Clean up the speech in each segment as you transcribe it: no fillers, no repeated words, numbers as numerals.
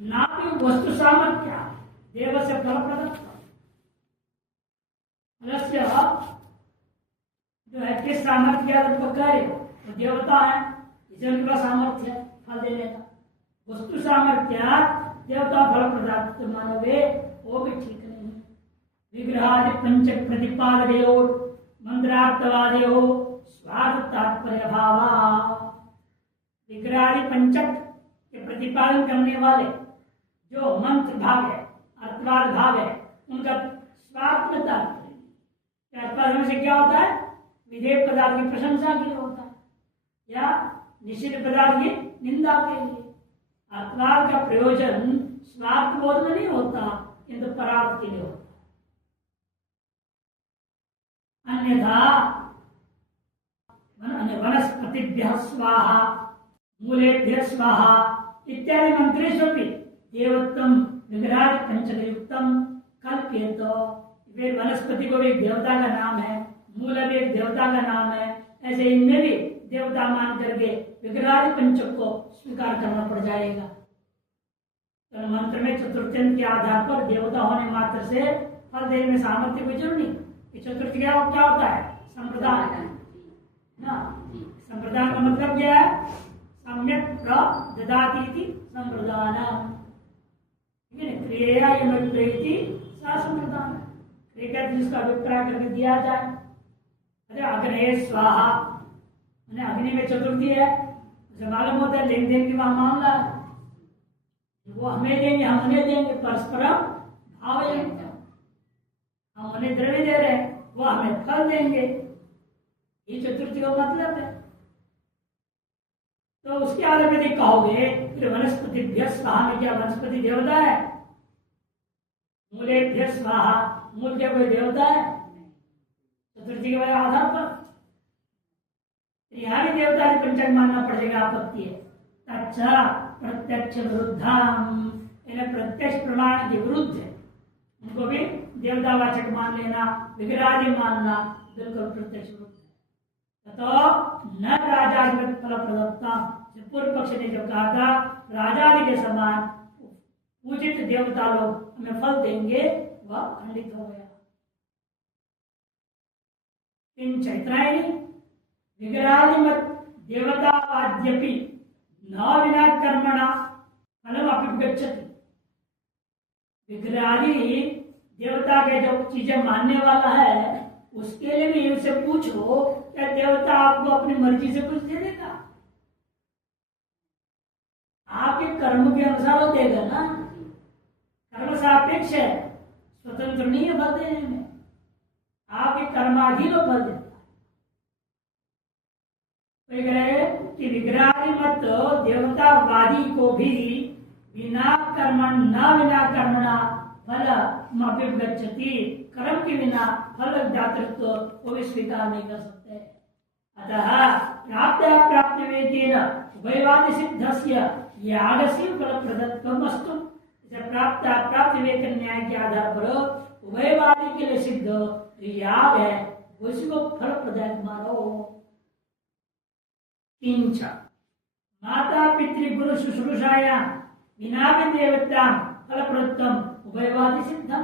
नापि वस्तु सामर्थ्य देवस्य फलप्रदत्व। फलस्य जो है किस सामर्थ्य उनको कार्य वो देवता है, इसे उनका सामर्थ्य फल देने का। वस्तु सामर्थ्य देवता फल प्रदात मानवे वो भी ठीक नहीं है। विग्रहादि पंच प्रतिपादयो मंत्रार्थवादयो स्वार्थ तात्पर्य भावा। विग्रहादि पंचक के प्रतिपादन करने वाले जो मंत्र भाग है, अर्थवाद भाग है, उनका स्वार्थ में तात्पर्य। अर्थवाद से क्या होता है? विधेय पदार्थ की प्रशंसा के लिए होता है या निषिद्ध पदार्थ की निंदा के लिए। अर्थवाद का प्रयोजन स्वार्थ बोध में नहीं होता, किंतु परार्थ के लिए होता है। अन्यथा वनस्पतिभ्यः स्वाहा मूलेभ्यः स्वाहा इत्यादि मंत्रेषु भी देवत्वम विग्रहादि पंचकयुक्तम कल्प्येत। वे वनस्पति को भी एक देवता का नाम है, मूल भी एक देवता का नाम है, ऐसे इनमें भी देवता मान करके विग्रहादि पंचक को स्वीकार करना पड़ जाएगा। तो मंत्र में चतुर्थ्यंत के आधार पर देवता होने मात्र से फल देने में सामर्थ्य कोई जरूर नहीं। चतुर्थ क्या होता है? संप्रदान ना। संप्रदान का मतलब क्या है? सम्यक प्रददाति संप्रदान। क्रिया संप्रदान, क्रिया जिसका अभिप्राय करके दिया जाए। अरे अग्नि स्वाहा, अग्नि में चतुर्थी है, उसे मालूम होता है लेन देन की वहां मामला है, वो हमें देंगे हम उन्हें देंगे, परस्परम भाव। हम उन्हें द्रव्य दे रहे हैं, वो हमें फल देंगे, ये चतुर्थी का मतलब है। तो उसके आधार पर कहोगे फिर वनस्पति स्वाहा में क्या वनस्पति देवता है? मूलेभ्य स्वाहा, मूल क्या कोई देवता है? चतुर्थी के आधार पर यहाँ भी देवता पंचक मानना पड़ेगा, आपत्ति है। अच्छा प्रत्यक्ष विरुद्धम, प्रत्यक्ष प्रमाण के विरुद्ध है, उनको भी देवतावाचक मान लेना, विग्रहादि मानना बिल्कुल प्रत्यक्ष विरुद्ध है। तो न राजाधिपत फल प्रदत्ता, पूर्व पक्ष ने जो कहा था राजादि के समान पूजित देवता लोग हमें फल देंगे, वह खंडित हो गया। इन चैत्रायणी विग्रहादि मत देवतावाद्यपि न विना कर्मणा फलम अभिगच्छति। विग्रहादि देवता के जो चीजें मानने वाला है उसके लिए भी इनसे पूछो, क्या देवता आपको अपनी मर्जी से कुछ दे देगा? आपके कर्म के अनुसार वो देगा ना। कर्म सापेक्ष है, स्वतंत्र नहीं है फल देने में, आपके कर्माधीन फल देता है। कि विग्रहादि मत देवतावादी को भी बिना कर्मण न विना कर्मणा फल अभिगच्छति, कर्म के बिना फल दातृत्व को भी स्वीकार नहीं कर सकते। अतः प्राप्त प्राप्त वेदेन उभयवादी सिद्धस्य यागस्य फल प्रदत्तमस्तु। प्राप्त प्राप्त वेद न्याय के आधार पर उभयवादी के लिए सिद्ध याग है, उसी को फल प्रदायक मानो। किंच माता पितृगुरु शुश्रूषाया विना भी देवता फल प्रदत्तम उभयवादी सिद्धम।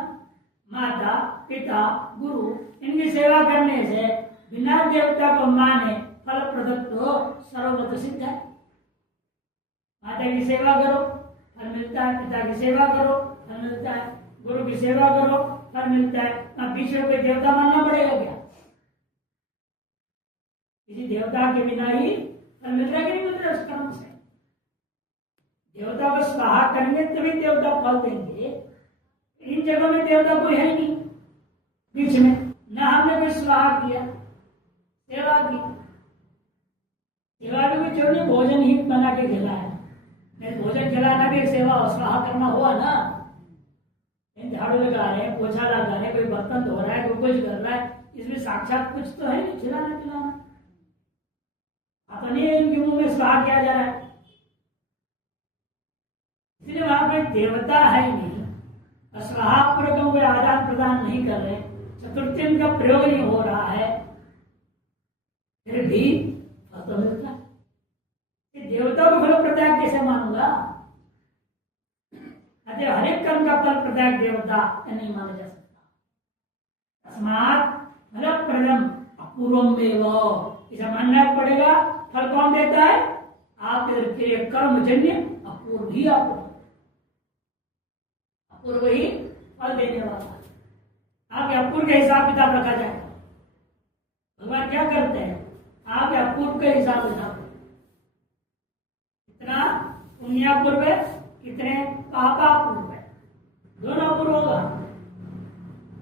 माता पिता गुरु इनकी सेवा करने से बिना देवता को माने फल प्रदत्त सर्वत्र सिद्ध है। माता की सेवा करो फल मिलता है, पिता की सेवा करो फल मिलता है, गुरु की सेवा करो फल मिलता है। अब पीछे कोई देवता मानना पड़ेगा क्या? किसी देवता के बिना ही फल मिल रहा है कि नहीं मिल रहा उस कर्म से? देवता को स्वाहा करेंगे तभी देवता फल देंगे। इन जगहों में देवता कोई है नहीं बीच में, न हमने कोई स्वाहा किया, सेवा की। सेवा भी कोई छोड़िए, भोजन ही बना के खिलाया, भोजन खिलाना भी सेवा स्वाहा करना हुआ ना। झाड़ू लगा रहे हैं, पोछा लगा रहे हैं, कोई बर्तन धो रहा है, कोई कुछ कर रहा है, इसमें साक्षात कुछ तो है नहीं खिलाना पिलाना। अपने इनके मुंह में स्वाहा किया जा रहा है, इसलिए वहां कोई देवता है ही नहीं। स्वाहा प्रयोगों को आदान प्रदान नहीं कर रहे, चतुर्थी का प्रयोग नहीं हो रहा है, फिर भी फल तो मिलता है। देवता को फल प्रत्याग कैसे मानूंगा? अतः हर एक कर्म का फल प्रदायक देवता नहीं माना जा सकता। तस्मात् फलप्रदम अपूर्वमेव, इसे मानना पड़ेगा। फल कौन देता है? आपके कर्मजन्य अपूर्व ही आपको, अपूर्व ही फल देने वाला। आपके अपूर्व का हिसाब किताब रखा जाए। भगवान क्या करते हैं? आपके अपूर्व का हिसाब किताब, कितना पुण्यापूर्व है, कितने पापापूर्व है, दोनों अपूर्व होगा।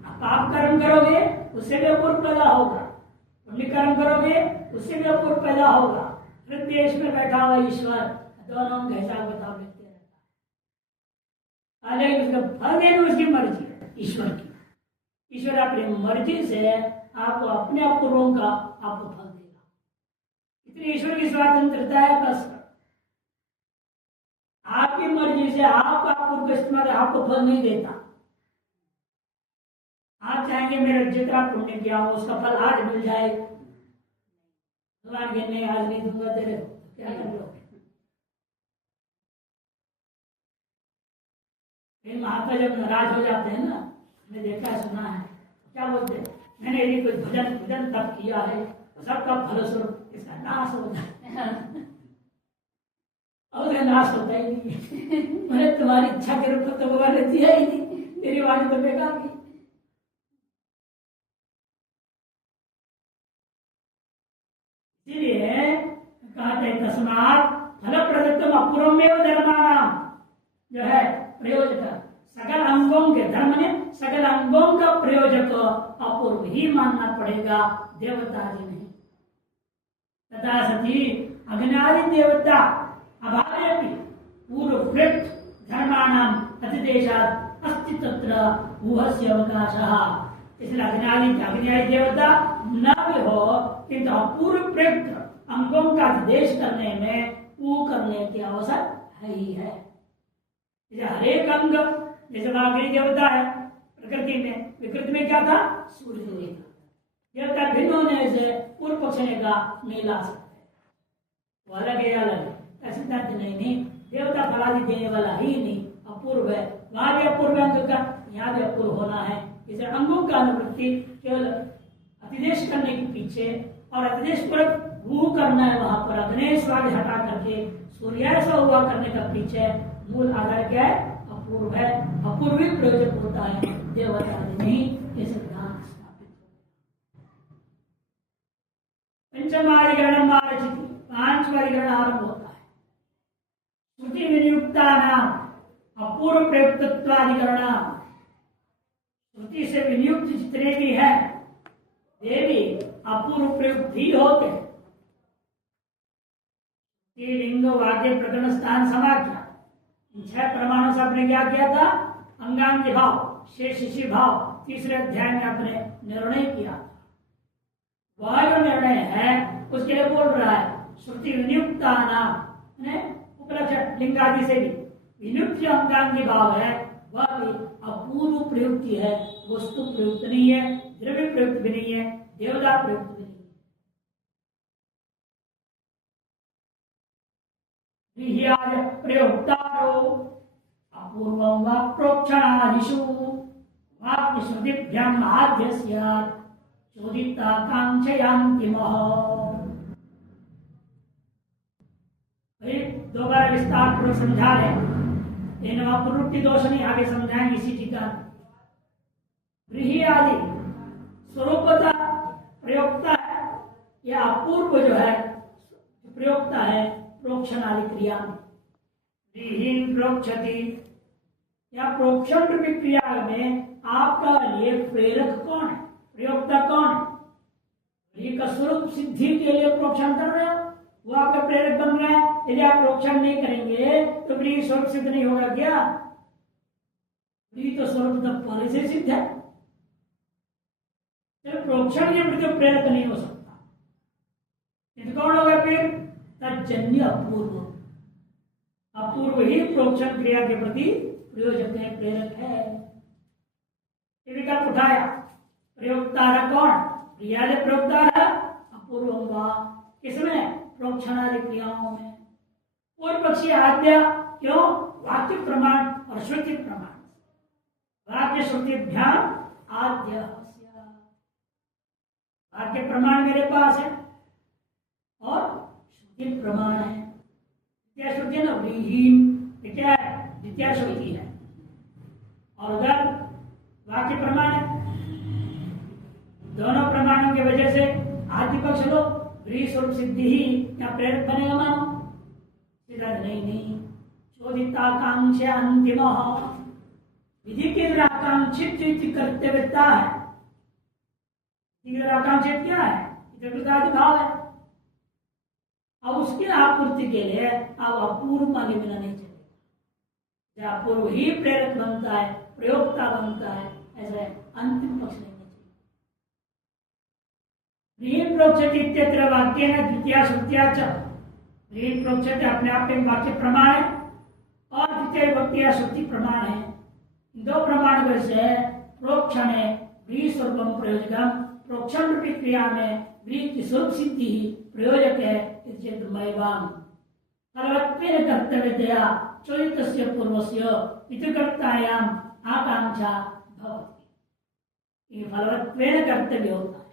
आप पाप कर्म करोगे उससे भी अपूर्व पैदा होगा, पुण्य कर्म करोगे उससे भी अपूर्व पैदा होगा। हृदय देश में बैठा हुआ ईश्वर दोनों का हिसाब किताब लेते रहता है। लेकिन उसका फल देना उसकी मर्जी है, ईश्वर की। ईश्वर अपनी मर्जी से आपको अपने अपूर्वों का आपको फल देगा। इतनी ईश्वर की स्वतंत्रता है। बस आपकी मर्जी से आपका अपूर्व इस्तेमाल आपको फल नहीं देता। आप चाहेंगे मेरा जितना पुण्य किया हो उसका फल आज मिल जाए, भगवान कहने आज नहीं दूंगा तेरे को, क्या कर लो। महात्मा जब नाराज हो जाते हैं ना, मैंने देखा है, सुना है, क्या बोलते हैं? मैंने यदि कुछ भजन भजन तप किया है सबका फलस्वरूप इसका नाश होता है। और नाश होता ही नहीं। मैंने तुम्हारी इच्छा के रूप में तो भगवान ने दिया ही नहीं, तेरी वाणी तो बेकार की। इसलिए कहते हैं तस्मात् फल प्रदत्तम अपूर्वमेव धर्माणाम, जो है प्रयोजक सकल अंगों के धर्म ने सकल अंगों का प्रयोजक अपूर्व ही मानना पड़ेगा, देवता आदि नहीं। तथा सती अग्नादि देवता अभावे पूर्वकृत धर्माणाम अतिदेशात् अस्ति तत्र ऊहस्य अवकाशः। इसलिए अग्नि देवता न भी हो किंतु अपूर्व प्रयुक्त अंगों का निर्देश करने में ऊ करने की अवसर है ही है। हरेक अंग, जैसे अग्नि देवता है प्रकृति में, विकृति में क्या था? सूर्य देवता। भिन्न होने से पूर्व पक्ष ने कहा नहीं ला सकते, वो अलग है अलग है, ऐसा सिद्धांत नहीं। देवता फलादि देने वाला ही नहीं, अपूर्व है। वहां भी अपूर्व अंग का, यहाँ भी अपूर्व होना है। इसे अंगों का अनुवृत्ति केवल अतिदेश करने के पीछे और अतिदेश पर वो करना है, वहां पर अग्नेश वाले हटा करके सूर्यास्त हुआ करने का पीछे मूल आधार क्या है? अपूर्व है। अपूर्व ही प्रयोजक होता है, देवता नहीं। ये सिद्धांत स्थापित हो गया। पंचमाधिकरण आरचित, पांचवा अधिकरण आरंभ होता है। श्रुति विनियुक्ता नाम अपूर्व प्रयुक्तत्वाधिकरण। श्रुति से विनियुक्त जितने भी है वे भी अपूर्व प्रयुक्त ही होते हैं। लिंग वाक्य प्रकरण स्थान समाख्या, 6 प्रमाणों से आपने क्या किया था? अंगांगी भाव, शेषिषि भाव, तीसरे अध्याय में आपने निर्णय किया था। वह जो निर्णय है उसके लिए बोल रहा है श्रुति विनियुक्ता नाम, उपलक्षण लिंगादि से भी विनियुक्त जो अंगांगी भाव है वह भी अपूर्व प्रयुक्ति है, वस्तु प्रयुक्त नहीं है, द्रव्य प्रयुक्त भी नहीं है, देवता प्रयुक्त भी नहीं है। प्रयुक्तारो अपूर्वं वा प्रोक्षणादिषु वाक्यश्रुतिभ्यां आद्य स्यात् चोदिता कांक्षयान्तिमः। दोबारा विस्तार पूर्वक समझा रहे, लेकिन वहां पुनरुक्ति दोष नहीं, आगे समझाएंगे इसी ठिकान। गृही आदि स्वरूपता प्रयोक्ता है, या अपूर्व जो है प्रयोक्ता है प्रोक्षण आदि क्रिया में। प्रोक्षति या प्रोक्षण रूपी क्रिया में आपका लिए प्रेरक कौन है? प्रयोक्ता कौन है? का स्वरूप सिद्धि के लिए प्रोक्षण कर रहे हो, वो आपका प्रेरक बन रहा है। यदि आप प्रोक्षण नहीं करेंगे तो प्रिय स्वरूप सिद्ध नहीं होगा क्या? प्रिय तो स्वरूप तो पहले से सिद्ध है, प्रोक्षण के प्रति प्रेरक नहीं हो सकता। तो कौन होगा फिर? तज्जन्य अपूर्व। अपूर्व ही प्रोक्षण क्रिया के प्रति प्रयोजक है, प्रेरक है। विकल्प उठाया, प्रयोक्ता कौन? क्रिया प्रयोक्ता अपूर्व। किसमें? प्रोक्षणादि क्रियाओं में। पूर्व पक्षी आद्या क्यों? वाक्य प्रमाण और श्रुति प्रमाण। वाक्य श्रुतिभ्याम आद्य। वाक्य प्रमाण मेरे पास है और श्रुति प्रमाण है। द्वितीय श्रुति है ना, व्रीहि क्या है? द्वितीय श्रुति है। और उधर वाक्य प्रमाण है। दोनों प्रमाणों की वजह से आदि पक्ष लो व्रीहि स्वरूप सिद्धि ही क्या प्रेरक बनेगा? मानो सीधा नहीं। चोदिताकांक्षा अंतिम विधि के द्वारा आकांक्षित कर्तव्यता है। आकांक्षित क्या है? आदि भाव है। अब उसकी आपूर्ति के लिए अब अपूर्व माने बिना नहीं चलेगा। जब अपूर्व ही प्रेरक बनता है, प्रयोक्ता बनता है, ऐसे अंतिम पक्ष नहीं चाहिए। प्रोक्षति इत्यत्र वाक्येन द्वितीया श्रुत्या च। प्रोक्षति अपने आप में वाक्य प्रमाण है और द्वितीय विभक्तिया श्रुति प्रमाण है। दो प्रमाण से प्रोक्षण है व्रीहि स्वरूपम प्रयोजकम। प्रोक्षण रूपी क्रिया में व्रीहि की स्वरूप सिद्धि प्रयोजक है। फलवत्वेन कर्तव्यतया चोदितस्य पूर्वस्य पितृकर्तायाम आकांक्षा भवति। ये फलवत्वेन कर्तव्य होता है।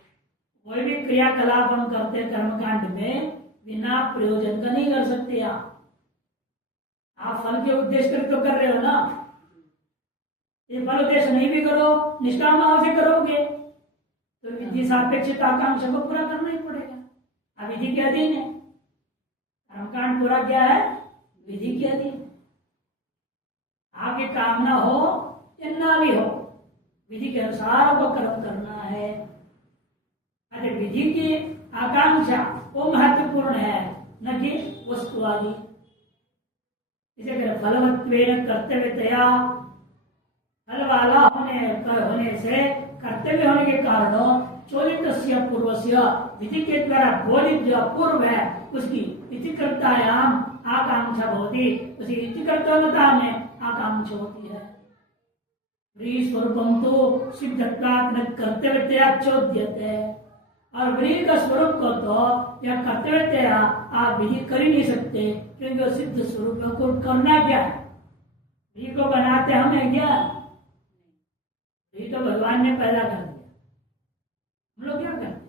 कोई भी क्रियाकलाप हम करते कर्मकांड में बिना प्रयोजन का नहीं कर सकते। आप फल के उद्देश्य कर तो कर रहे हो ना। ये फल उद्देश्य नहीं भी करो, निष्काम भाव से करोगे तो विधि सापेक्षित आकांक्षा को पूरा करना ही पड़ेगा। विधि के अधीन है। कर्मकांड पूरा क्या है? विधि के अधीन। आपकी कामना हो या ना भी हो, विधि के अनुसार वो कर्म करना है। अरे विधि की आकांक्षा वो महत्वपूर्ण है, न कि वस्तुवादी। इसे फलवत्वेन कर्तव्यतया, फल वाला होने से कर्तव्य होने के कारण चोदितस्य पूर्वस्य विधि के द्वारा बोधित जो पूर्व है उसकी इतिकर्तायाम आकांक्षा होती। उसी इतिकर्तव्यता में आकांक्षा होती है। व्रीहि स्वरूपम तो सिद्धत्वात्मक कर्तव्यतया चोद्यते। और व्रीहि का स्वरूप को तो या कर्तव्यतया आप विधि कर ही नहीं सकते, क्योंकि सिद्ध स्वरूप को करना क्या है? व्रीहि को बनाते हम है क्या? व्रीहि तो भगवान ने पैदा कर दिया। हम लोग क्या करते हैं?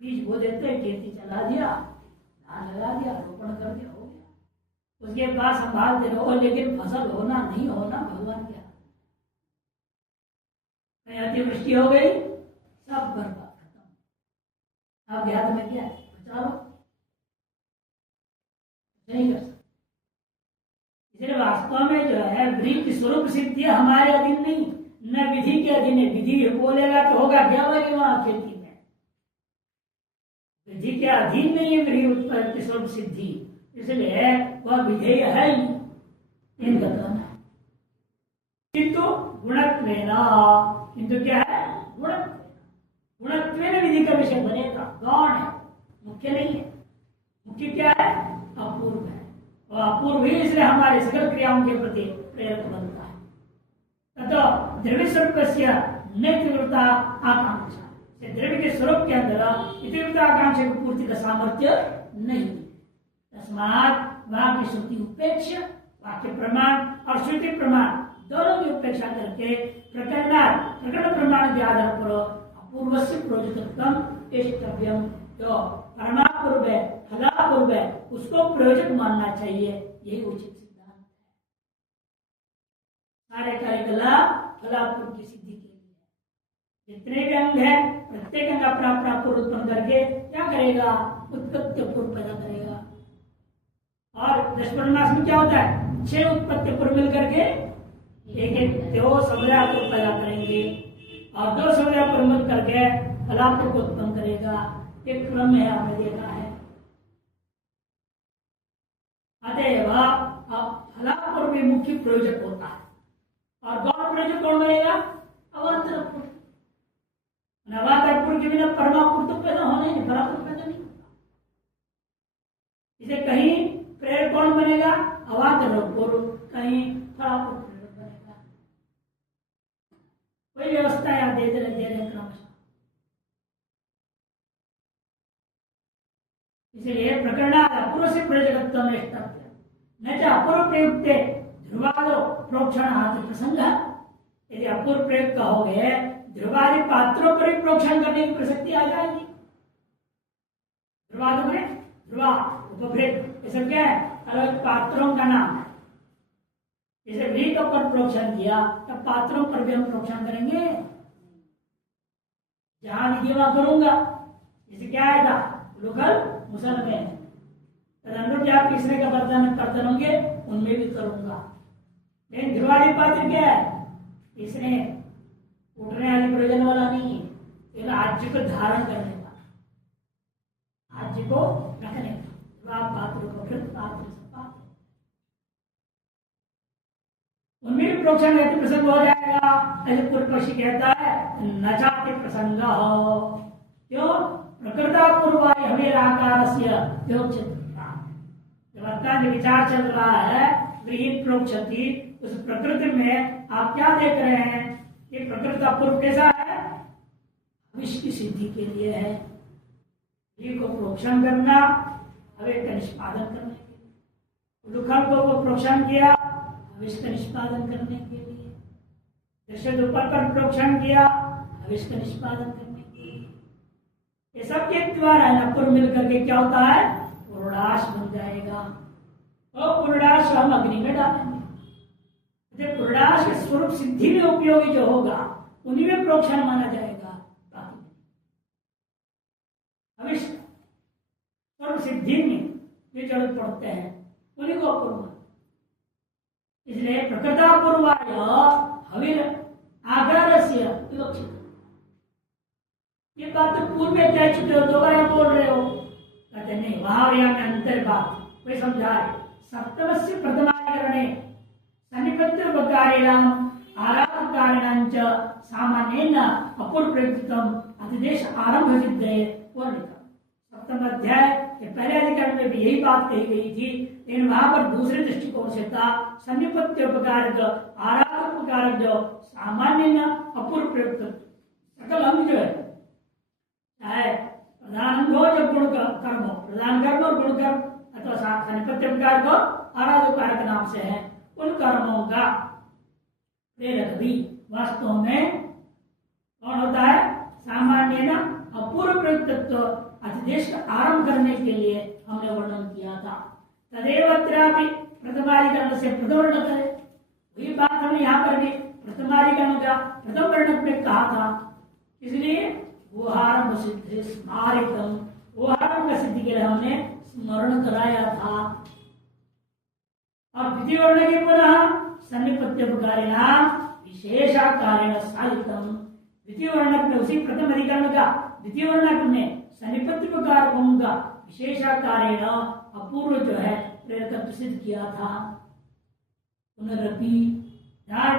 बीज बो देते हैं, खेती चला दिया, धान लगा दिया, रोपण कर दिया, हो गया। उसके बाद संभालते रहो, लेकिन फसल होना नहीं होना भगवान क्या? कहीं अतिवृष्टि हो गई, सब बर्बाद, खत्म। अब देहात में क्या है? बचा लो, नहीं कर सकते। इसलिए वास्तव में जो है व्रीहि की स्वरूप सिद्धि हमारे अधीन नहीं, न विधि के अधीन है। विधि बोलेगा तो होगा क्या भाई वहां खेती में? विधि के अधीन नहीं है व्रीहि उत्पत्ति स्वरूप सिद्धि, इसलिए वह विधेय है ही, इनका कहना है। किंतु गुणत्वेन, किंतु क्या है? गुणत्वेन विधि का विषय बनेगा। गौण है, मुख्य नहीं है। मुख्य क्या है? अपूर्व है। और अपूर्व ही इसलिए हमारे सकल क्रियाओं के प्रति प्रेरक बनता है। तथा द्रव्य स्वरूप से तीव्रता आकांक्षा, द्रव्य के स्वरूप के अंदर तीव्रता आकांक्षा की पूर्ति का सामर्थ्य नहीं। तस्मात् वाक्य श्रुति उपेक्षा, वाक्य प्रमाण और श्रुति प्रमाण दोनों की उपेक्षा करके प्रकरण प्रमाण के आधार पर अपूर्व से प्रयोजकत्वम इष्टव्यम, जो परमापूर्व है, फलापूर्व है, उसको प्रयोजक मानना चाहिए। यही उचित सिद्धांत है। सारे कार्यकलाप फलापूर्व की सिद्धि के लिए। जितने भी अंग है, प्रत्येक अंग अपना अपना पूर्व उत्पन्न करके क्या करेगा? उत्पत्ति पूर्व पैदा करेगा। और 10 परिणाम में क्या होता है? 6 उत्पत्ति पूर्व मिल करके एक 2 संज्ञा को पैदा करेंगे और 2 संज्ञा पूर्व मिल करके फलापूर्व को उत्पन्न करेगा। एक क्रम है, आपने देखा है। अतएव फलापूर्व भी मुख्य प्रयोजक होता है। और गौण प्रयोजक कौन बनेगा? अवांतर पूर्व। अवांतर पूर्व के बिना परमापूर्व तो पैदा होना ही नहीं, फलापूर्व पैदा नहीं होता। इसे कहीं प्रेरक कौन बनेगा? अवांतर पूर्व, कहीं फलापूर्व बनेगा। कोई व्यवस्था या दे रहे क्रमशः। इसलिए प्रकरण पूर्व से प्रयोजकत्व में न च अपूर्व प्रयुक्ते ध्रुवादो प्रोक्षण आदि प्रसंग। यदि अपूर्व प्रयोग कहोगे ध्रुवादि पात्रों पर भी प्रोक्षण करने की प्रसक्ति आ जाएगी। ध्रुवादि में ध्रुवा उपभेद, ये सब क्या है? अलग पात्रों का नाम है। जैसे व्री के ऊपर प्रोक्षण किया तब पात्रों पर भी हम प्रोक्षण करेंगे। जहां विधि वहां करूंगा। जैसे क्या आया था? लोकल मुसल में तदनुरूप आप तीसरे का बर्तन होंगे उनमें भी करूंगा। लेकिन ध्रुवादि पात्र क्या है? तीसरे उठने आदि प्रयोजन वाला नहीं है, केवल राज्य को धारण करने का, राज्य को रखने का पात्र को कृत पात्र उनमें भी प्रोक्षण हेतु प्रसंग हो जाएगा। ऐसे पूर्व पक्षी कहता है न चाहते प्रसंग हो, क्यों? प्रकृता पूर्वाय हमें आकार वर्तमान विचार चल रहा है गृहित प्रोक्षति, उस प्रकृति में आप क्या देख रहे हैं कि प्रकृति का पूर्व कैसा है? विश्व की सिद्धि के लिए है। ये को प्रोक्षण करना, हमें का निष्पादन करने के लिए। लुखल को प्रोक्षण किया विश्व का निष्पादन करने के लिए। दृश्य ऊपर पर प्रोक्षण किया विश्व का निष्पादन करने के लिए। ये सब के द्वारा अपूर्व मिलकर के क्या होता है? पुरुषाश बन जाएगा और पुरुषाश हम अग्नि में डालेंगे। पुरुषाश के स्वरूप सिद्धि में उपयोगी जो होगा उन्हीं में प्रोक्षण माना जाएगा। अविष्ट स्वरूप सिद्धि में जो जरूरत पड़ते हैं उन्हीं को अपूर्व, इसलिए प्रकृता पूर्वाय हविर आग्रहस्य विवक्षित। ये बात तो पूर्व में कह चुके हो, दोबारा बोल रहे हो। कहते नहीं, वहां और यहाँ में अंतर बात वही समझाए। सप्तमस्य प्रथमाधिकरणे सन्निपत्योपकारेणाम आराधकारेणांच सामान्येन अपूर्व प्रयुक्तम अतिदेश आरंभ सिद्धे वर्णितम्। सप्तम अध्याय के पहले अधिकरण में भी यही बात कही गई थी, लेकिन वहां पर दूसरे दृष्टिकोण से था। सन्निपत्योपकारक आराधोपकारक जो सामान्य अपूर्व प्रयुक्त सकल अंग जो है, चाहे प्रधान अंग हो जो गुण कर्म हो, प्रधान कर्म और गुण कर्म अथवा सन्निपत्योपकारक हो आराधोपकारक नाम से है, उन कर्मों का प्रेरक भी वास्तव में कौन होता है? सामान्य न अपूर्व प्रयुक्तत्व अतिदेश का आरंभ करने के लिए हमने वर्णन किया था। तदेव अत्रापि प्रथमाधिकरण से प्रथम वर्णन है, वही बात हमने यहाँ पर भी प्रथमाधिकरण का प्रथम वर्णन में कहा था। इसलिए वोहारंभ सिद्धि स्मारितम, वोहारंभ का सिद्धि के लिए हमने स्मरण कराया था। और द्वितीय वर्ण के पुनः सन्निपत्योपकारिणा विशेषाकारेण साधितम। द्वितीय वर्णक में उसी प्रथम अधिकरण का द्वितीय वर्णक में सन्निपत्योपकारकों का विशेषाकारेण अपूर्व जो है प्रेरक सिद्ध किया था। पुनरपि ध्याय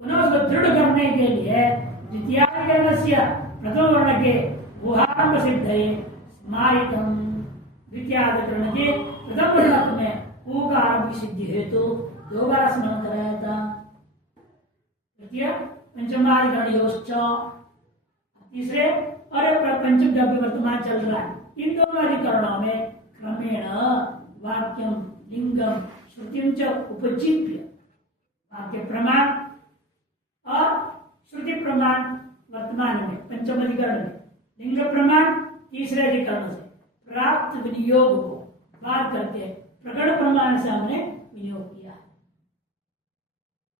पुनः उसको दृढ़ करने के लिए द्वितीयाधिकरणस्य प्रथम वर्ण के वोहारंभ सिद्धये स्मारितम। द्वितीयाधिकरण के प्रथम वर्णक में ऊकार की सिद्धि हेतु दोबारा स्मरण कराया था। तृतीय पंचमाधिकरणयोश्च, तीसरे और पंचम जब वर्तमान चल रहा है, इन दोनों अधिकरणों में क्रमेण वाक्यम लिंगम श्रुतिम च उपजीव्य, वाक्य प्रमाण और श्रुति प्रमाण वर्तमान में पंचम अधिकरण में, लिंग प्रमाण तीसरे अधिकरण से प्राप्त विनियोग को बात करके प्रकट प्रमाण से हमने विनियोग किया है।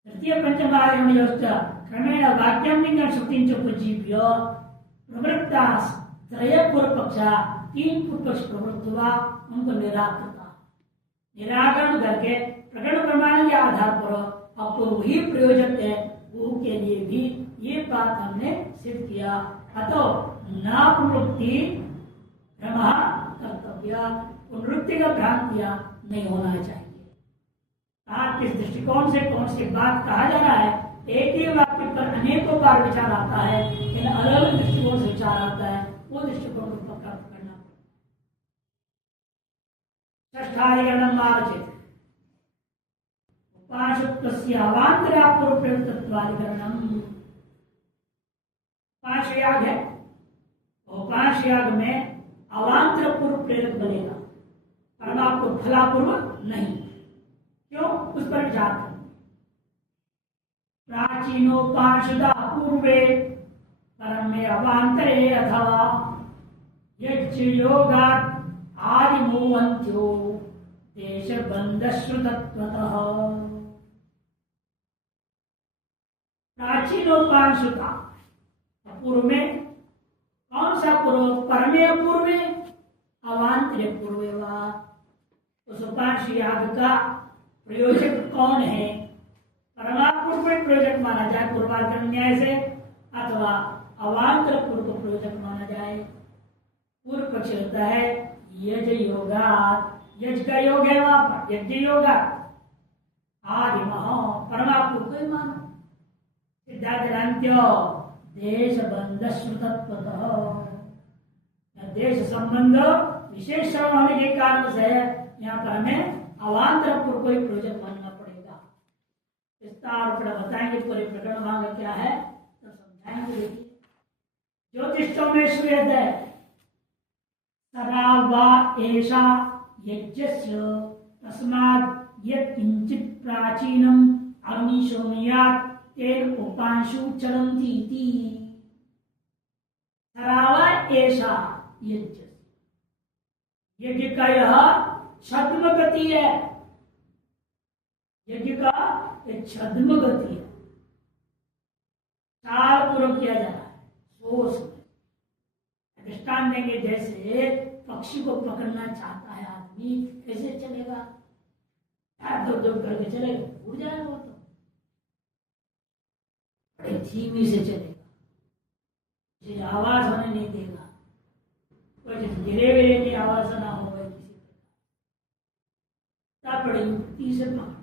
तृतीय पंचमाधिकरणयोश्च क्रमेण वाक्यम लिंगम श्रुतिम च उपजीव्य प्रवृत्तास त्रय पूर्व पक्षा, तीन पूर्व पक्ष प्रवृत्त हुआ, उनको निराकरण करके प्रकट प्रमाण के आधार पर अपूर्व ही प्रयोजक है, वो के लिए भी ये बात हमने सिद्ध किया। अतः नापुनरुक्ति भ्रम कर्तव्य, पुनरुक्ति का भ्रांतियां नहीं होना चाहिए। किस दृष्टिकोण से कौन सी बात कहा जा रहा है? एक ही वाक्य पर अनेकों बार विचार आता है, इन अलग अलग दृष्टिकोण से विचार आता है, वो दृष्टिकोण को पक्का करना। षष्ठाधिकरणम आरचेत उपासुक्तस्य अवान्तरापूर्व प्रयुक्तत्वाधिकरणम। उपासयाग है, उपासयाग में अवान्तर पूर्व प्रेरक बनेगा। परमापूर्व फलापूर्वक नहीं। क्यों? उस पर विचार करें। प्राचीनोपांशुदा पूर्वे परमे अवांतरे अथवा यज्ञ योगात् आदिमोहन्त्यो देशबन्धश्रुतत्वतः। प्राचीनोपांशुता पूर्व में कौन सा पूर्व? परमे पूर्व में अवांतरे पूर्व वा। उस उपांशु याग का प्रयोजक कौन है? परमापूर्व में प्रयोजक माना जाए पूर्वाग्रह न्याय से, अथवा अवांतर पूर्व को प्रयोजक माना जाए। पूर्व पक्ष होता है यज योगा, यज का योग है वहां पर, यज्ञ योगा आदि महो परमापूर्व को ही माना। सिद्धांत्यो देश बंध श्रुतत्वतः, देश संबंध विशेष होने के कारण से यहाँ पर हमें अवांतर पूर्व को ही प्रयोजक मानना पड़ेगा। विस्तार पर बताएंगे पूरे प्रकरण भाग क्या है तो समझाएंगे। देखिए ज्योतिषों में श्वेत है सदा वा एषा यज्ञस्य तस्मात् यत् किंचित् प्राचीनम् अग्निशोमयात् तेन उपांशु चरन्ति इति। सरावा एषा यज्ञ, यज्ञ का यह छद्म गति है, यज्ञ का एक छद्म गति है, चाल पूर्वक किया जा रहा है, सोच में। दृष्टांत देंगे जैसे पक्षी को पकड़ना चाहता है आदमी, कैसे चलेगा? दौड़ दौड़ करके चलेगा, उड़ जाएगा वो तो, बड़े धीमी से चलेगा, किसी आवाज होने नहीं देगा, कोई गिरे गिरे की आवाज ना हो किसी प्रकार, बड़ी युक्ति से पकड़ना।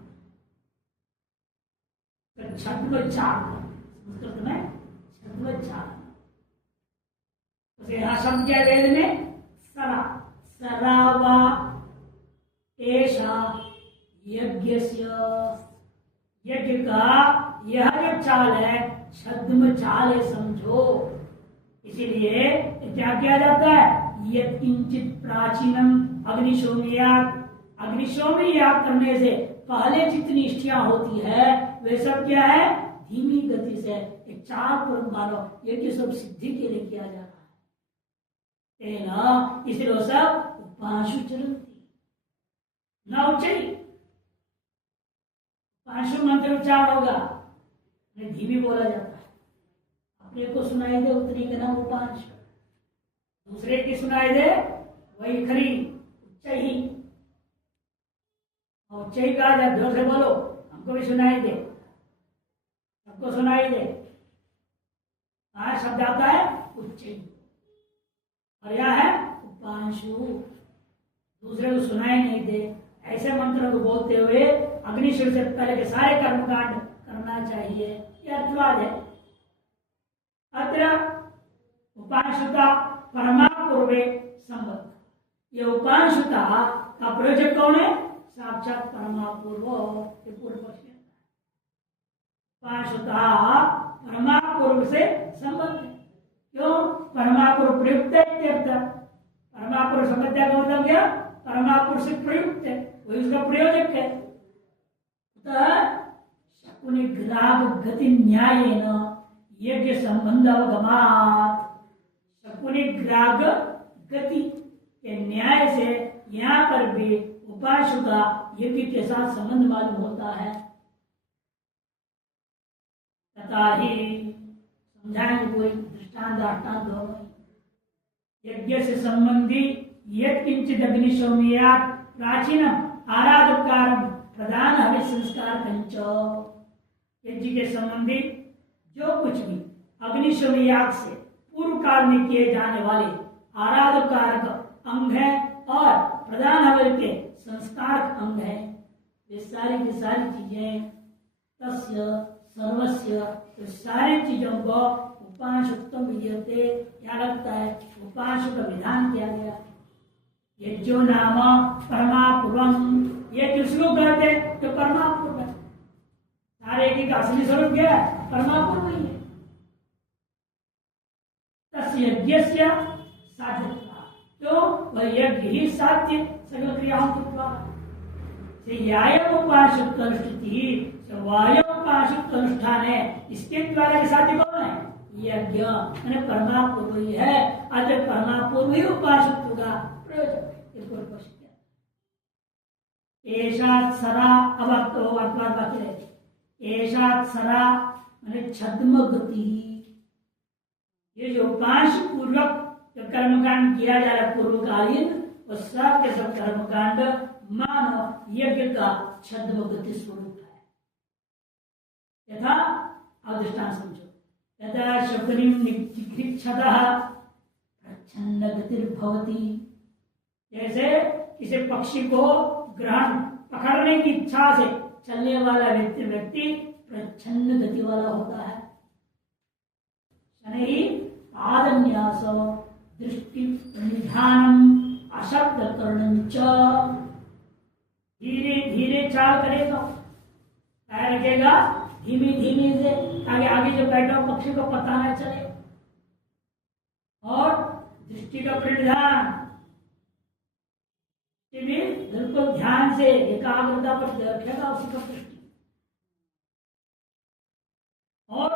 छद्म चाल, संस्कृत में छद्म चाल, उसे यहां शब्द क्या वेद में? सरा, सरावा एषा यज्ञस्य, यज्ञ का यह जो चाल है छद्म चाल है, समझो। इसीलिए क्या किया जाता है? यत् किंचित प्राचीनम अग्निशोमयात्, अग्निशोमी याग करने से पहले जितनी इष्टियां होती है वे सब क्या है? धीमी गति से एक चाल पूर्वक मानो, यज्ञ सब सिद्धि के लिए किया जा रहा है। इसलिए सब उपांशु चरन्ति न उच्चरी, उपांशु मंत्र उच्चारण होगा, धीमी बोला जाता है। अपने को सुनाई दे उतनी का नाम उपांश, दूसरे की सुनाई दे वही खरी उच्चही, और उच्चही कहा जाए जोर से बोलो, हमको भी सुनाई दे, सबको सुनाई दे। शब्द आता है उच्चही और यह है उपांशु, दूसरे को सुनाई नहीं दे। ऐसे मंत्रों को बोलते हुए अग्निशोम से पहले के सारे कर्मकांड करना चाहिए, यह अर्थवाद है। अत्र उपांशुता परमापूर्वे संबद्ध, यह उपांशुता का प्रयोजक कौन है? साक्षात परमापूर्व, पूर्व पक्ष। उपांशुता परमापूर्व से संबद्ध है। क्यों? परमापूर्व प्रयुक्त है, परमापूर्व संबद्ध का मतलब क्या? परमापूर्व से प्रयुक्त है, वही उसका प्रयोजक है। शकुनि ग्राग गति न्याय न यज्ञ संबंध अवगमात, शकुनि ग्राग गति के न्याय से यहाँ पर भी उपांशु का यज्ञ के साथ संबंध मालूम होता है। तथा ही समझाएंगे कोई दृष्टांत दोनों। यज्ञ से संबंधी यत् किंचित अग्निशोमयात् प्राचीनम आराधकारम प्रधान हवि संस्कार कंचो, यज्ञ के संबंधी जो कुछ भी अग्निशोम याग से पूर्व काल में किए जाने वाले आराधकारक अंग है और प्रधान हवि के संस्कार अंग है, ये सारी की सारी चीजें तस्य सर्वस्य, तो सारी चीजों को उपांशुत्व विधीयते, क्या लगता है? उपांशु का विधान किया गया। ये जो नाम परमापूर्वम, ये किसको कहते? जो परमापूर्व है, सारे की का असली स्वरूप क्या है? परमापूर्व ही है। तस्य यज्ञस्य साध्यता, तो वह यज्ञ ही साध्य सकल क्रियाओं के द्वारा। यायोपासक अनुष्ठिति, वायोपासक अनुष्ठान है, इसके द्वारा साध्य कौन है? यज्ञ, मैंने परमापूर्व ही है। आज परमापूर्व ही उपासक होगा, प्रयोजन एषात् सरा। अब आप तो वर्तमान बाकी रहे। एषात् सरा मैंने छद्म गति, ये जो उपास पूर्वक जो कर्मकांड किया जा रहा है पूर्वकालीन, वो सब के सब कर्मकांड मानव यज्ञ का छद्म गति स्वरूप है। यथा अधिष्ठान समझो, यथा शकुनिं निक्षिक्षतः प्रच्छन्न गतिर्भवति, जैसे किसी पक्षी को ग्रहण पकड़ने की इच्छा से चलने वाला व्यक्ति प्रच्छन्न गति वाला होता है। शनैः पादन्यास दृष्टि प्रणिधानम अशब्द करणंच, धीरे धीरे चाल करेगा, पैर रखेगा धीमी धीमी से, ताकि आगे जो बैठा पक्षी को पता न चले। और दृष्टि का प्रणिधान, बिल्कुल ध्यान से एकाग्रता पर रखेगा उसी का दृष्टि। और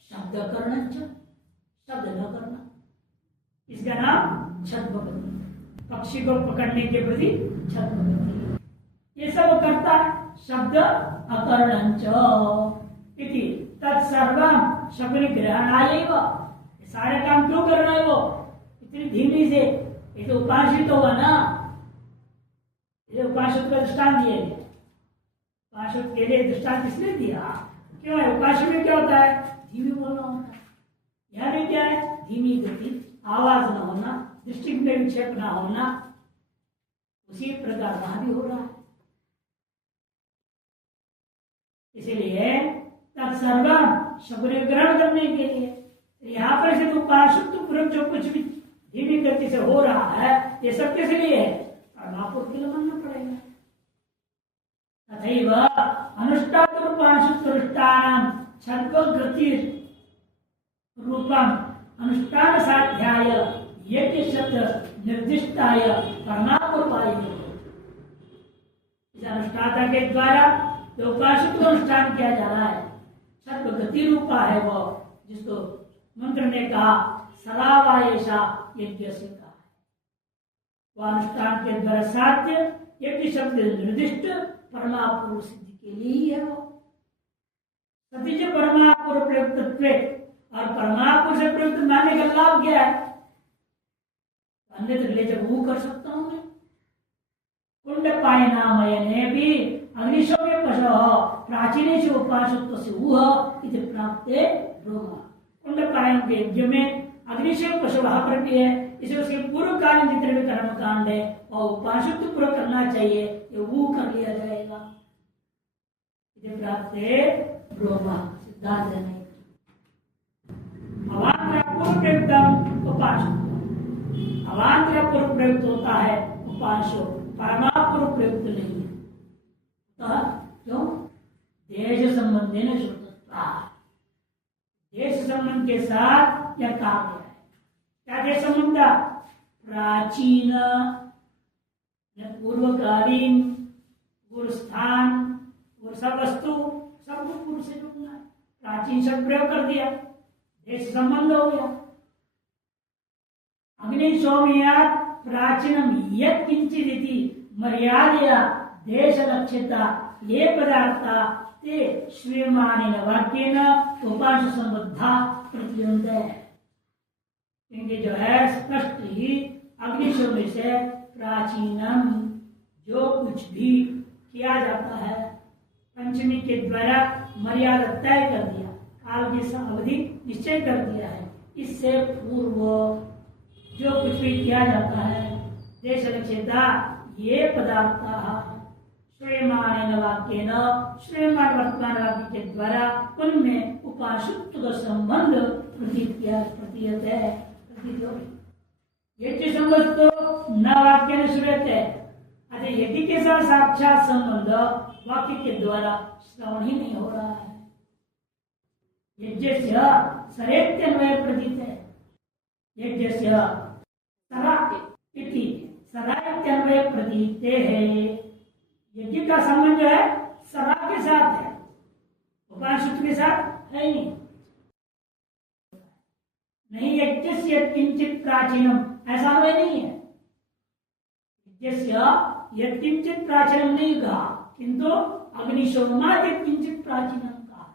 शब्द करण, शब्द न करना, इसका नाम छद्म गति, पक्षी को पकड़ने के प्रति छद्म गति। ये सब करता है शब्द अकरणंच इति तत्सर्वम शकुनि ग्रहणाय। सारे काम क्यों करना है वो इतनी धीमी से? ये तो उपासित होगा ना, ये उपासक का दृष्टांत दिया गया। उपासक के लिए दृष्टांत किसने दिया? क्यों है? उपासक में क्या होता है? धीमी बोलना होता है। यहाँ भी क्या है? धीमी गति, आवाज न होना, दृष्टि में विक्षेप न होना। उसी प्रकार वहां भी हो रहा है। इसीलिए तत्सर्वम शकुनि ग्रहण करने के लिए यहाँ पर से उपासक तो पूर्व जो कुछ भी धीमी गति से हो रहा है, ये सब किस लिए है? परमापुर के लिए मानना पड़ेगा। तथैव अनुष्ठान छद्मगति रूपम अनुष्ठान साध्याय यज्ञ शब्द निर्दिष्टाय परमापुरपाय। इस अनुष्ठाता के द्वारा जो उपासक को अनुष्ठान किया जा रहा है, छद्मगति रूपा है वो, जिसको मंत्र ने कहा सरावायेशा यज्ञ से कहा है, वह अनुष्ठान के द्वारा साध्य यज्ञ शब्द निर्दिष्ट परमापूर्व सिद्धि के लिए ही है। वो सतीज परमापूर्व प्रयुक्तत्व, और परमापूर्व से प्रयुक्त मानने का लाभ क्या है? अन्यत्र ले जब वो कर सकता हूं मैं। कुंड पायनामयने भी अग्निशोम्य पशो प्राचीनेषु उपासत्व से इति प्राप्ते ब्रह्म। कुंड पायन के यज्ञ में अग्निशोम्य पशु वहां पर भी है, इसे उसके पूर्व कालीन जितने भी कर्म कांड है और उपासक तो पूरा करना चाहिए, ये वो कर लिया जाएगा। इति प्राप्ते ब्रह्म सिद्धांत है। अवांतर पूर्व प्रयुक्तम उपासक, अवांतर पूर्व प्रयुक्त होता है उपासक, परमापूर्व प्रयुक्त नहीं है। क्यों? देश संबंधी ने श्रुतता, देश संबंध के साथ यह कहा गया है। क्या देश संबंध? प्राचीन, पूर्वकालीन, पूर्व स्थान, पूर्व सब वस्तु, सबको पूर्व से जोड़ना है। प्राचीन शब्द प्रयोग कर दिया, देश संबंध हो गया। अग्नि सौम्यात् प्राचीनम यत् किंचिदिति मर्यादया देश लक्षिता ये पदार्था ते श्रीमानेन वाक्येन उपास्य संबद्धा प्रतिबंध है। क्योंकि जो है स्पष्ट ही अग्निशोम्य से प्राचीनम, जो कुछ भी किया जाता है पंचमी के द्वारा मर्यादा तय कर दिया, काल की अवधि निश्चय कर दिया है। इससे पूर्व जो कुछ भी किया जाता है देश लक्षिता ये पदार्थ श्रेयमाण वाक्य न श्रेयमाण वर्तमान वाक्य के द्वारा उनमें उपासुत्व का संबंध प्रतीत है। यज्ञ संबंध तो न वाक्य न श्रूयते है, अतः यज्ञ के साथ साक्षात संबंध वाक्य के द्वारा श्रवण ही नहीं हो रहा है। यज्ञ से सरेत्यन्वय प्रतीत है। यज्ञ से सरा इति सदा इत्यन्वय प्रतीते है। यज्ञ का संबंध जो है सदा के साथ है, उपांशुत्व के साथ है ही नहीं। यज्ञ से किंचित प्राचीनम ऐसा अन्वय नहीं है। यज्ञ किंचित प्राचीनम नहीं कहा, किंतु अग्निशोमा किंचित प्राचीनम कहा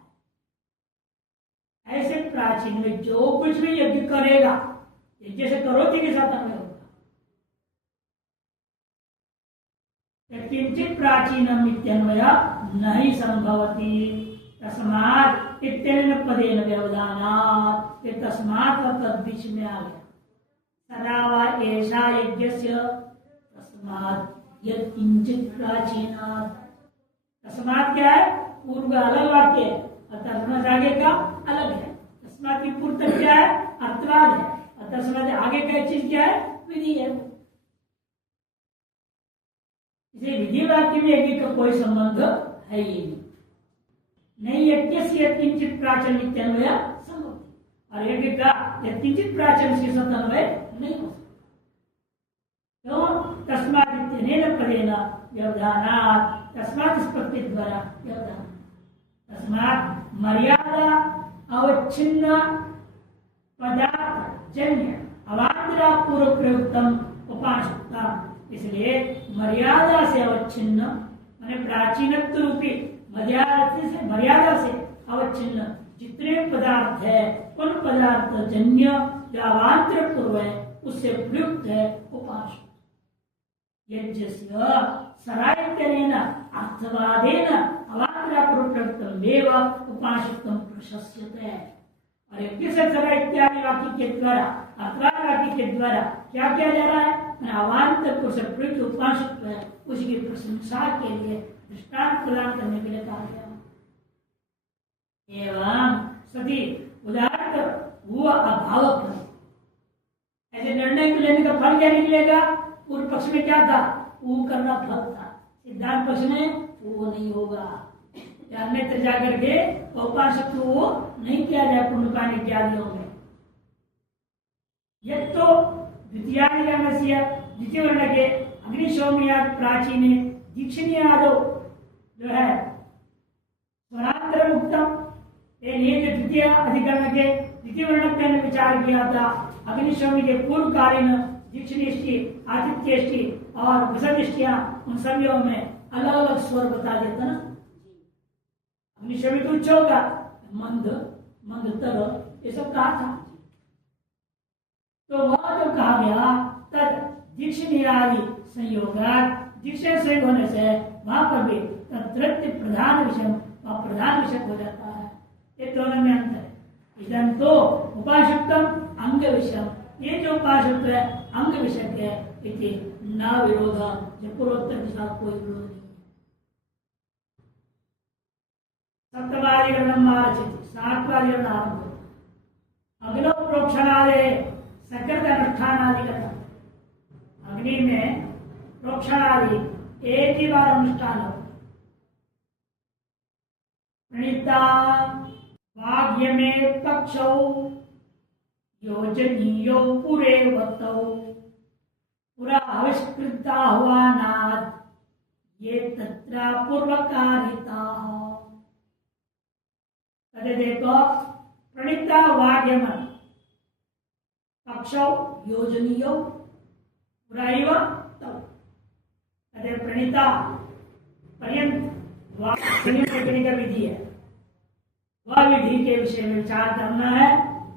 है। ऐसे प्राचीन में जो कुछ भी यज्ञ करेगा, यज्ञ से करोति के साथ अन्वय होगा। किंचित प्राचीनम इत्यन्वय नहीं संभवती, तस्मात् इत्यनेन पदेन व्यवधानात्, ये तस्मात् का पद बीच में आ गया। सदा वा ऐसा यज्ञस्य तस्मात् यत् किंचित प्राचीनात्। तस्मात् क्या है? पूर्व अलग वाक्य है और तस्मात् आगे का अलग है। तस्मात् की पूर्व तक क्या है? अर्थवाद है और तस्मात् आगे का चीज क्या है? विधि है। इसे विधि वाक्य में यज्ञ का कोई संबंध है ही नहीं। यज्ञ से किंचित प्राचीन इत्यन्वय संभव और यज्ञ का किंचित प्राचीन से अन्वय नहीं हो सकता। तो तस्मात् इत्यनेन पदेन व्यवधानात्, तस्मात् इस प्रत्यय द्वारा व्यवधान। तस्मात् मर्यादा अवच्छिन्न पदार्थ जन्य अवान्तरा पूर्व प्रयुक्तम उपांशुक्तम। इसलिए मर्यादा से अवच्छिन्न माने प्राचीनत्व रूपी मर्यादा से अवच्छिन्न जितने पदार्थ है, उन पदार्थ जन्य जो अवान्तर पूर्व है उससे प्रयुक्त है उपांशुक्त। यज्ञस्य सरायत्यनेन अर्थवादेन अवान्तरा पूर्व प्रयुक्तम एव उपांशुक्तम प्रशस्यते। और यज्ञ से सरा इत्यादि वाक्य के द्वारा, अर्थवाद वाक्य के द्वारा क्या किया जा रहा है? अवान्तर पूर्व से प्रयुक्त उपांशुक्त है, उसकी प्रशंसा के लिए दृष्टांत प्रदान करने के लिए कहा गया। एवं सती उदाहरण वो अभाव फल। ऐसे निर्णय को लेने का फल क्या निकलेगा? पूर्व पक्ष में क्या था? वो करना फल था। सिद्धांत पक्ष में वो नहीं होगा। अन्यत्र जाकर के उपांशुक्त वो नहीं किया जाए पुण्य पानी इत्यादियों में। यह तो द्वितीय वर्ण के अग्निशोमयाद प्राचीन दीक्षिणीय आदो जो है स्वरांतर मुक्तम, ये जो द्वितीय अधिकरण के द्वितीय वर्ण पे विचार किया था। अग्निशोमी के पूर्वकालीन दीक्षिणी, आतिथ्यष्टि और वसतिष्टियां, उन सभी में अलग अलग स्वर बता देता ना। अग्निशोमी तो उच्च होगा, मंद मंदतर ये सब कहा था। तो वह जो कहा गया तद दीक्षिणी आदि संयोगात, दीक्षा संयोग होने से वहां पर भी तत्रत्य प्रधान विषय व प्रधान विषय हो जाता है। ये दोनों में अंतर है। इधर तो उपासक्तम अंग विषय, ये जो उपासक है अंग विषय है, इति न विरोध, जो पूर्वोत्तर के साथ कोई विरोध नहीं। सप्तवादिकरणम आरचित, सातवादिकरण आरंभ। अग्नो प्रोक्षणादे सकृत अनुष्ठानादिकरण। अग्नि में प्रोक्षणादि एक ही बार अनुष्ठान हो। प्रणीता वाग्य में पक्षौ योजनीयो पुरे वतौ पुरा आविष्कृता हुआ नाद ये तत्रा पूर्वकारिता। अरे देखो, प्रणीता वाग्यम पक्षौ योजनीयो पुराइव तौ। अरे प्रणीता पर्यंत वाक्य का विधि है, वह विधि के विषय में विचार करना है।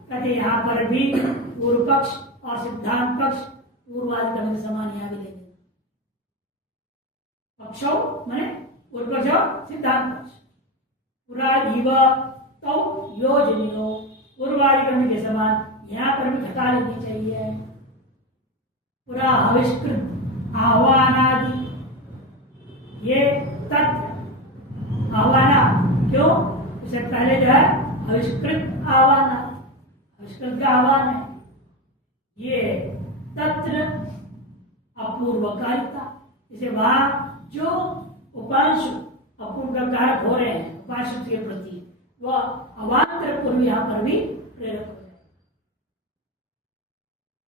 कहते यहाँ पर भी पूर्व पक्ष और सिद्धांत पक्ष पूर्वादि करने समान यहाँ भी लेंगे। पक्षो माने पूर्व पक्ष और सिद्धांत पक्ष। पूरा इव तो योजनियो, पूर्वादि करने के समान यहाँ पर भी घटा लेनी चाहिए। पूरा आविष्कृत आह्वानादि, ये तत्व आह्वाना क्यों? इससे पहले जो है आविष्कृत आह्वान, आविष्कृत का आह्वान है। ये तत्र अपूर्वकारिता, इसे वहां जो उपांशु अपूर्व का कारक हो रहे हैं उपांशु के प्रति, वह अवान्तर पूर्व यहाँ पर भी प्रेरक हो जाए।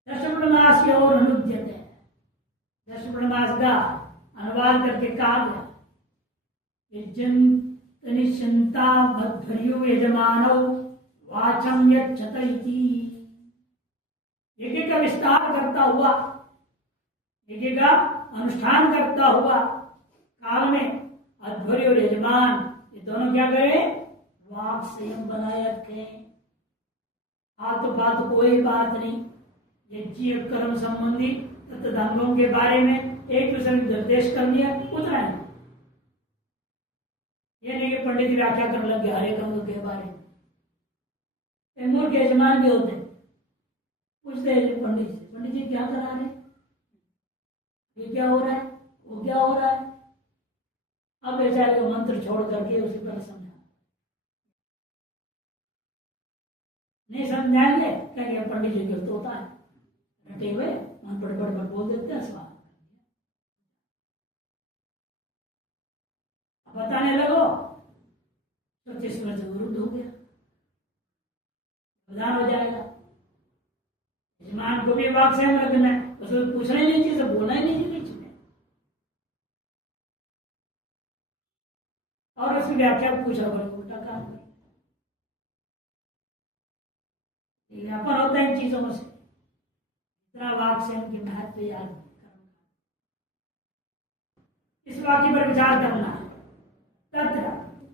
दशमनाश की ओर अनुद्यते, सवाल करके कहा गया निश्चिंता भद्भर्यो यजमानौ वाचम यच्छत इति। यज्ञ का विस्तार करता हुआ, यज्ञ का अनुष्ठान करता हुआ काल में अध्वर्य और यजमान ये दोनों क्या करें? वाक संयम बनाए रखें। हाथ बात कोई बात नहीं, यज्ञ कर्म संबंधी तत्धर्मों के बारे में एक दूसरे को निर्देश कर दिया, उतना है। ये नहीं कि पंडित व्याख्या करने लग गया हरे कर्म के बारे में। मूर्ख यजमान भी होते, पूछते हैं पंडित जी क्या करा रहे, ये क्या हो रहा है, वो क्या हो रहा है। अब बेचारे को मंत्र छोड़ करके उसी पर समझा नहीं समझाएंगे, कहेंगे पंडित जी गिरत होता है, रटे हुए मन बड़े बड़े बोल देते हैं सवाल। बताने लगो तो किस्मत से विरुद्ध हो गया, प्रधान हो जाएगा। यजमान को भी वाक से रखना है, उसको पूछना ही नहीं चाहिए, बोलना ही नहीं चाहिए बीच में। और उसकी व्याख्या पूछा बड़े उल्टा काम कर, अपन होता है इन चीजों में से। इतना वाक से उनकी महत्व याद करना, इस वाक्य पर विचार करना। तत्र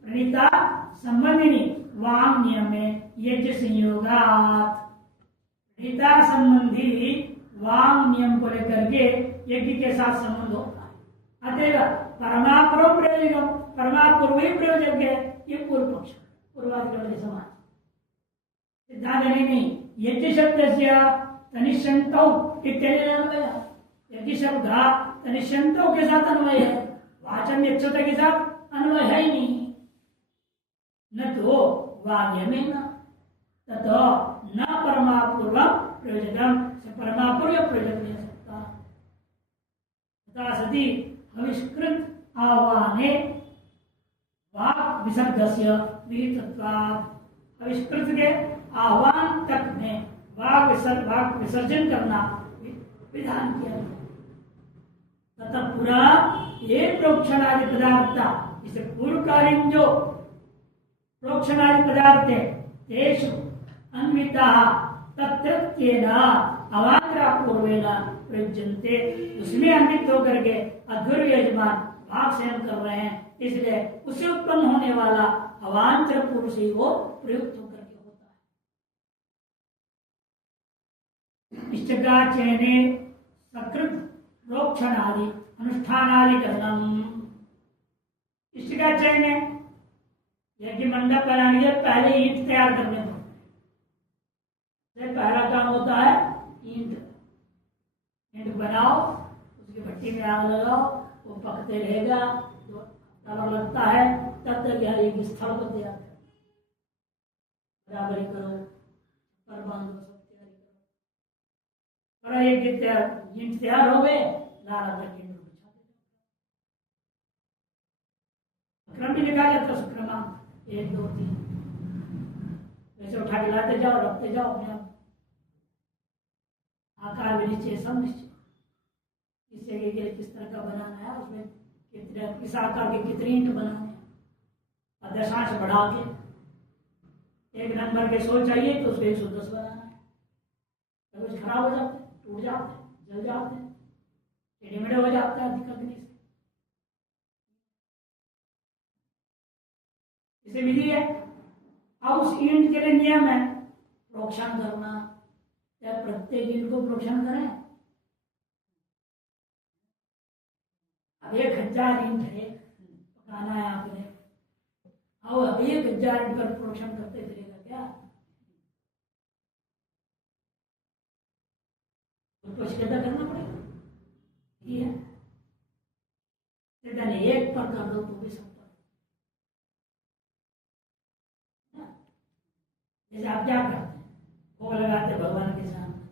प्रणीता संबंधिनी वांग नियम में यज्ञ संयोगात, प्रणीता संबंधी वांग नियम को लेकर के यज्ञ के साथ संबंध होता है। अतएव परमापूर्व प्रयोजक, परमापूर्वी प्रयोजक है ये पूर्व पक्ष, पूर्वाधिकरण के समान सिद्धांत नहीं। यज्ञ शब्द से तनिष्यंतौ इत्यादि, यज्ञ शब्द तनिष्यंतौ के साथ अन्वय है, वाचन यक्षता के साथ अन्वय है ही नहीं। न तो वाग्यमेन ततो न परमापूर्व प्रयोजकम, से परमापूर्व प्रयोजक नहीं सकता। तथा सती आविष्कृत आह्वाने वाक् विसर्गस्य विहितत्वात्, आविष्कृत के आह्वान तक में वाक् विसर्जन करना विधान किया गया। तथा पूरा ये प्रोक्षण आदि पदार्थ, इसे पूर्वकालीन जो प्रोक्षण आदि पदार्थ है तेषु अन्विता तत्रेण अवांतरापूर्वेण प्रयुज्यन्ते, उसमें अन्वित होकर के अध्वर्य यजमान वाक संयम कर रहे हैं, इसलिए उससे उत्पन्न होने वाला अवांतर पूर्व से वो प्रयुक्त होकर के होता है। इष्टका चयने सकृत प्रोक्षण आदि अनुष्ठानादि करणम, इष्टका चयन है यज्ञ मंडप बनाने के पहले ईंट तैयार करने पड़ते हैं। पहला काम होता है ईंट, ईंट बनाओ, उसकी भट्टी में आग लगाओ, वो पकते रहेगा, जो हफ्ता लगता है, तब तक यार एक स्थल को तैयार करो, बराबरी करो, पर बांधो, सब तैयारी करो। और एक ईंट तैयार हो गए, लारा करके ईंट बिछा दो। क्रम भी लिखा जाता है, क्रमांक 1 2 3, वैसे उठा के लाते जाओ, रखते जाओ अपने आप। आकार भी निश्चय, सब निश्चय, इस जगह के लिए किस तरह का बनाना है, उसमें कितने किस आकार के कितने ईंट बनाने हैं, और दशांश बढ़ा के 1 नंबर के 100 चाहिए तो उसको 110 बनाना है। तो कुछ खराब हो जाते हैं, टूट जाते हैं, जल जाते हैं, टेढ़े-मेढ़े हो जाता है अधिक अग्नि से। इसे विधि है। अब उस ईंट के लिए नियम है प्रोक्षण करना, या प्रत्येक ईंट को प्रोक्षण करें। अब 1000 ईंट है, पकाना है आपने, अब 1000 ईंट पर प्रोक्षण करते चलेगा क्या? उसको शिकदा करना पड़ेगा, ठीक है? एक पर कर दो तो भी सब पर। जैसे आप क्या करते हैं, भोग लगाते भगवान के सामने,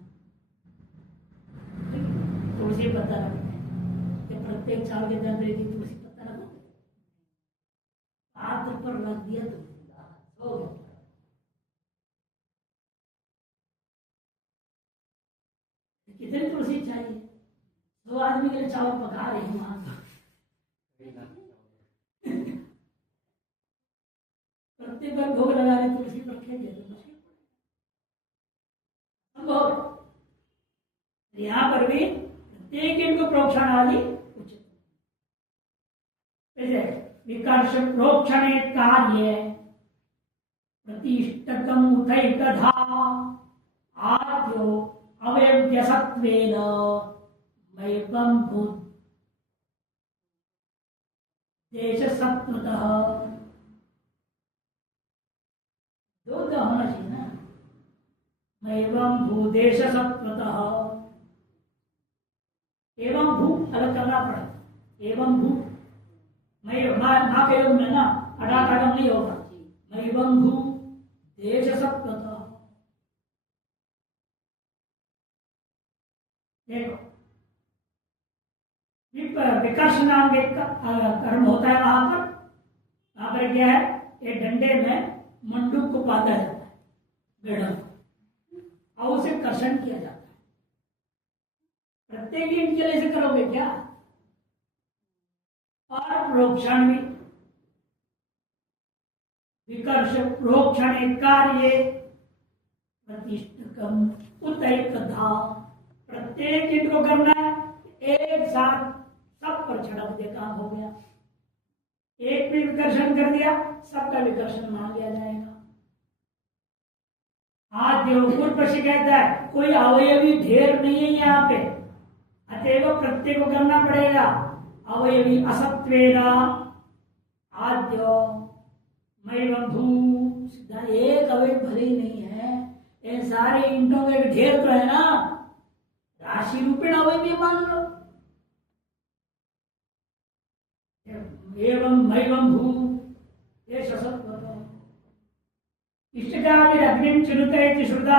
तुलसी पत्ता रखते हैं, प्रत्येक साल के दंतरे की तुलसी पत्ता रखोगे, पात्र पर रख दिया तो हो गया। कितनी तुलसी चाहिए? 100 आदमी के लिए चावल पका रही हूँ, प्रत्येक बार भोग लगाने तुलसी पर खेल दे तो मुश्किल संभव। यहाँ पर भी प्रत्येक इनको प्रोक्षण आदि उचित। विकर्ष प्रोक्षणे कार्य प्रतिष्ठकम उठैकधा आद्यो अवयव्यसत्वेन मैवं भूत देश सत्वतः। दो तो होना चाहिए ना, मैवं भूदेश सत्वतः। एवं भू अलग करना पड़ेगा। एवं भू मैं माँ के योग में ना अडाकाडम नहीं होगा। मैवं भू देश सत्वतः। देखो विकर्ष नाम एक कर्म होता है वहां पर क्या है, ये डंडे में मंडूक को बांधा जाता है, गढ़ और उसे कर्षण किया जाता है। प्रत्येक इंच के लिए से करोगे क्या? और प्रोक्षण भी विकर्ष प्रोक्षण कार्य प्रतिष्ठकम उतैकधा। प्रत्येक इंच को करना है, एक साथ सब पर छड़क दे, काम हो गया। एक भी विकर्षण कर दिया, सबका विकर्षण मान लिया जाएगा। आज देवपुर पर कहता है कोई अवयवी ढेर नहीं है यहाँ पे, अतएव प्रत्येक को करना पड़ेगा। अवयवी असत्वेना आद्यो मैवं भू। सीधा एक अवयव भले ही नहीं है, ये सारे ईंटों का एक ढेर तो है ना, राशि रूपेण अवयवी मान लो। एवं मैवं भू ये सत्वतः। इष्टकामिर अग्निं चिनुते इति श्रुता।